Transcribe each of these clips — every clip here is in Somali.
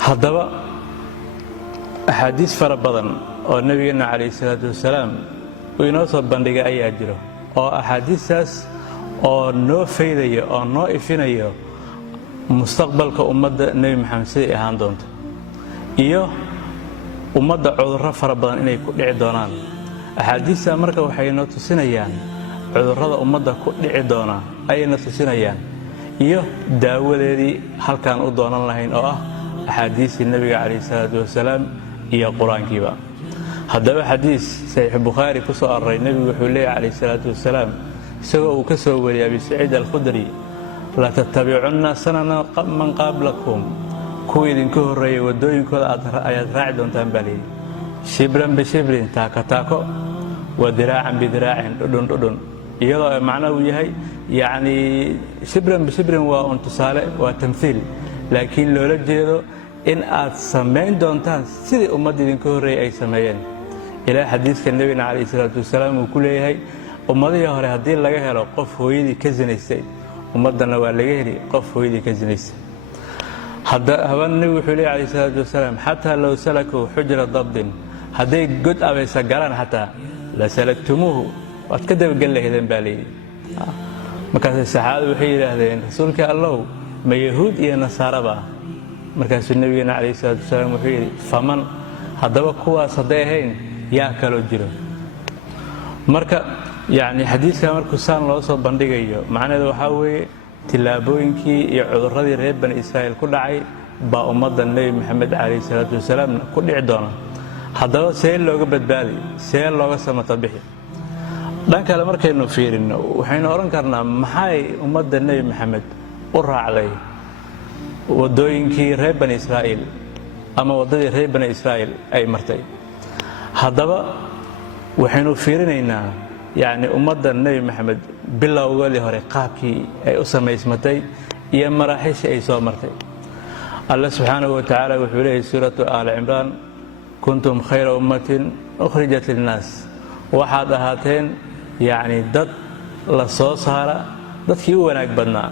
haddaba axaadiis fara badan oo nabigeena calayhi salaatu wasalaam uu inoo soo bandhigay ayaa jiro oo axaadiistaas oo noo faydayo oo noo ifinayo mustaqbalka ummadda nebi maxamed siday ahaan doonto iyo ummadda cudurro fara badan inay ku dhici doonaan. axaadiistaa marka waxay noo tusinayaan cudurrada ummadda ku dhici doona ayayna tusinayaan iyo daawadeedii halkaan u doonan lahayn oo ah axaadiistii nebiga calayhi salaatu wasalaam iyo qur-aankiiba. haddaba xadiis saxiix bukhaari ku soo aroray nebigu wuxuu leeyahy calayhi salaatu wasalaam isagoo uu ka soo wariyay abi saciid alkhudri latattabicunna sanana man qablakum kuwa idinka horreeyay waddooyinkooda ayaad raaci doontaan baa layidhi shibran bishibrin taako taako wa diraacan bidiraacin dhudhun dhudhun iyadoo macnaha uu yahay yacnii shibran bishibrin waa un tusaale waa tamhiil laakiin loola jeedo in aad samayn doontaan sidii ummadda idinka horreeyay ay sameeyeen. ilaa xadiidka nebigana calayhi salaatu wasalaam uu ku leeyahay ummadihii hore haddii laga helo qof hooyadii ka sinaystay ummaddana waa laga heli qof hooyadii ka sinaystay. haddana nebigu wuxuu leeyahy calayhi salaatu wasalaam xataa low salakuu xujra dabdin hadday god abaysa galaan xataa la salagtumuuhu waad ka dabagel lahaydeen baa layidhi. markaasay saxaabadu waxay yidhaahdeen rasuulkii allow ma yahuud iyo nasaaraba markaasuu nebigeena calayhi salaatu wasalaam wuxuu yidhi faman haddaba kuwaas hadday ahayn yaa kaloo jiro. marka yacni xadiidkaa markuu saan loo soo bandhigayo macnaheedu waxaa weeye tillaabooyinkii iyo cudurradii reer bani israa'iil ku dhacay baa ummadda nebi maxamed calayhi salaatu wasalaamna ku dhici doona. haddaba see looga badbaadi see looga samata bixi. dhan kale markaynu fiirinno waxaynu odhan karnaa maxay ummadda nebi maxamed u raacday waddooyinkii reer bani israa'iil ama waddadii reer bani israa'iil ay martay. haddaba waxaynu fiirinaynaa yacni ummadda nebi maxamed bilowgoodii hore qaabkii ay u samaysmatay iyo maraaxiishii ay soo martay. alla subxaanahu wa tacaala wuxuu leeyahy suuratu aali cimraan kuntum khayra ummatin ukhrijat linnaas waxaad ahaateen yacni dad la soo saara dadkii u wanaag badnaa.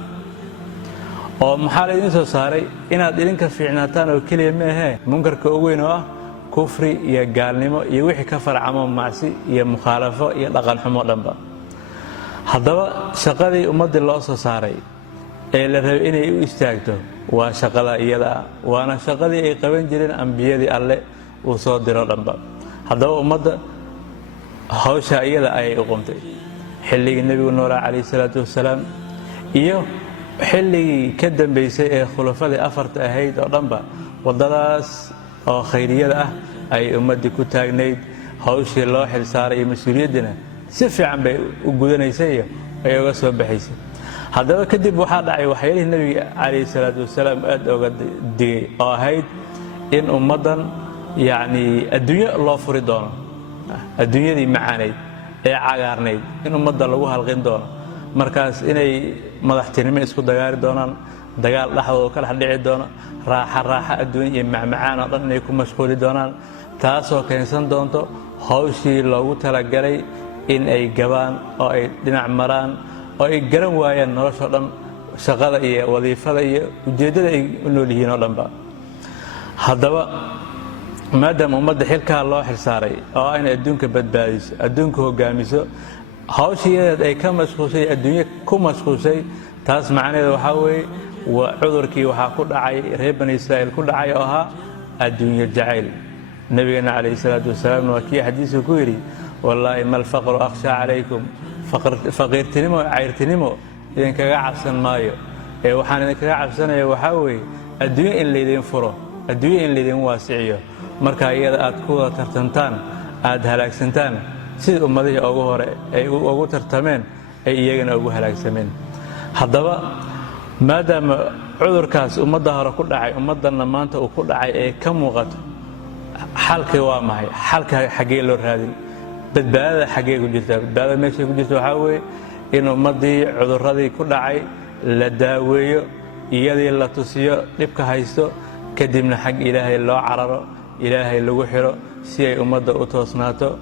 oo maxaa laydiin soo saaray inaad idinka fiicnaataan oo keliya ma ahee munkarka ugu weyn oo ah kufri iyo gaalnimo iyo wixii ka farcamo macsi iyo mukhaalafo iyo dhaqanxumo dhanba. haddaba shaqadii ummaddii loo soo saaray ee la rabay inay u istaagto waa shaqada iyada ah waana shaqadii ay qaban jireen ambiyadii alle uu soo diro dhanba. haddaba ummadda hawshaa iyada ayay u qumtay xilligii nebigu noolaa calayhi salaatu wasalaam iyo xilligii ka dambaysay ee khulafadii afarta ahayd oo dhanba waddadaas oo khayriyada ah ay ummaddii ku taagnayd hawshii loo xil saaray iyo mas-uuliyaddina si fiican bay u gudanaysay iyo ay uga soo baxaysay. haddaba kadib waxaa dhacay waxyaalihii nebiga calayhi salaatu wasalaam aad oga digay oo ahayd in ummaddan yacnii adduunyo loo furi doono adduunyadii macaanayd ee cagaarnayd in ummadda lagu halqin doono markaas inay madaxtinimo isku dagaali doonaan dagaal dhexdooda ka dhex dhici doono raaxa adduunya iyo macmacaan oo dhan inay ku mashquuli doonaan taasoo keensan doonto hawshii loogu talagalay in ay gabaan oo ay dhinac maraan oo ay garan waayaan noloshoo dhan shaqada iyo wadiifada iyo ujeeddada ay u nool yihiin oo dhanba. haddaba maadaama ummadda xilkaa loo xilsaaray oo ah inay adduunka badbaadiso adduunka hoggaamiso hawshii iyadeed ay ka mashquushay adduunye ku mashquushay taas macnaheedu waxaa weeye waa cudurkii waxaa ku dhacay reer bani israa'iil ku dhacay oo ahaa adduunyo jacayl. nebigeena calayhi salaatu wasalaamna waa kii xadiisku ku yidhi wallaahi ma alfaqru akhshaa calaykum faqiirtinimo cayrtinimo idinkaga cabsan maayo ee waxaan idinkaga cabsanaya waxaa weeye adduunyo in laydin furo adduunyo in laydin waasiciyo markaa iyada aad ku wada tartantaan aad halaagsantaan sidii ummadihii ugu hore ay ugu tartameen ay iyagana ugu halaagsameen. haddaba maadaama cudurkaas ummadda hore ku dhacay ummaddanna maanta uu ku dhacay ee ka muuqato xalkii waa maxay xalka xaggee loo raadin badbaadada xaggee ku jirtaa badbaadada meeshay ku jirta waxaa weeye in ummaddii cudurradii ku dhacay la daaweeyo iyadii la tusiyo dhibka haysto kadibna xag ilaahay loo cararo ilaahay lagu xiro si ay ummadda u toosnaato.